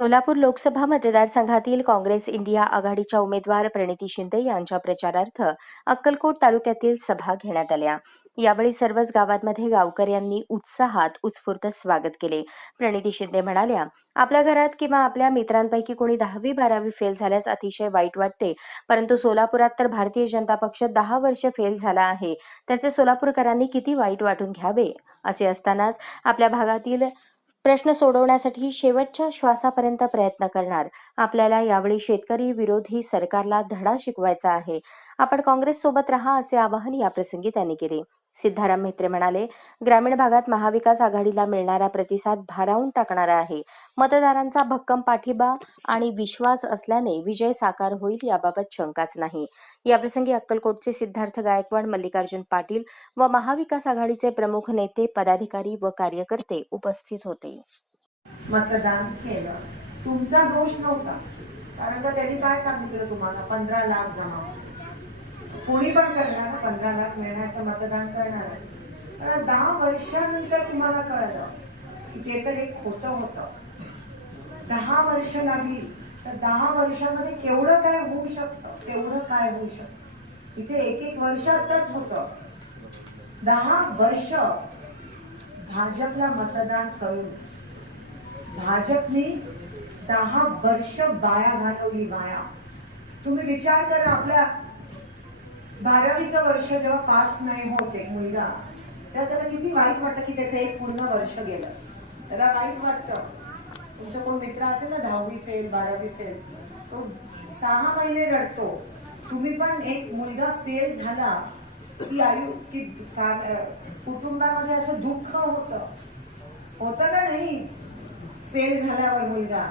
सोलापूर लोकसभा मतदारसंघातील काँग्रेस इंडिया आघाडीच्या उमेदवार प्रणिती शिंदे यांच्या प्रचारार्थ अक्कलकोट तालुक्यातील सभा घेण्यात आल्या. यावेळी सर्वच गावांमध्ये गावकऱ्यांनी उत्साहात उत्स्फूर्त स्वागत केले. प्रणिती शिंदे म्हणाल्या आपल्या घरात किंवा आपल्या मित्रांपैकी कोणी दहावी बारावी फेल झाल्यास अतिशय वाईट वाटते. परंतु सोलापुरात तर भारतीय जनता पक्ष दहा वर्ष फेल झाला आहे. त्याचे सोलापूरकरांनी किती वाईट वाटून घ्यावे? असे असतानाच आपल्या भागातील प्रश्न सोडवण्यासाठी शेवटच्या श्वासापर्यंत प्रयत्न करणार. आपल्याला यावेळी शेतकरी विरोधी सरकारला धडा शिकवायचा आहे. आपण काँग्रेस सोबत राहा असे आवाहन याप्रसंगी त्यांनी केले. सिद्धाराम म्हेत्रे म्हणाले ग्रामीण भागात महाविकास आघाडीला मिळणारा प्रतिसाद भारावून टाकणारा आहे. मतदारांचा भक्कम पाठिंबा आणि विश्वास असल्याने विजय साकार होईल याबाबत शंकाच नाही. याप्रसंगी अक्कलकोटचे सिद्धार्थ गायकवाड मल्लिकार्जुन पाटील व महाविकास आघाडीचे प्रमुख नेते पदाधिकारी व कार्यकर्ते उपस्थित होते. मतदान केलं. तुमचा दोष नव्हता. कारण का त्यांनी काय सांगितलं तुम्हाला? पंधरा लाख जमा. कोणी पण करणार ना पंधरा लाख मिळण्याचं मतदान करणार पण दहा वर्षानंतर तुम्हाला कळलं की ते तर एक खोटं होतं. दहा वर्ष लागली तर दहा वर्षामध्ये केवढं काय होऊ शकतं? केवढं काय होऊ शकतं? इथे एक एक वर्ष आताच होतं. दहा वर्ष भाजपला मतदान करून भाजपने दहा वर्ष बाया घालवली बाया. तुम्ही विचार करा आपल्या बारावीचं वर्ष जेव्हा पास नाही होते मुलगा तेव्हा त्याला किती वाईट वाटतं की त्याचं एक पूर्ण वर्ष गेलं. त्याला वाईट वाटतं. तुमचा कोण मित्र असेल ना दहावी फेल बारावी फेल तो सहा महिने रडतो. तुम्ही पण एक मुलगा फेल झाला की आयु की कुटुंबामध्ये असं दुःख होतं. होतं का नाही? फेल झाल्यावर मुलगा.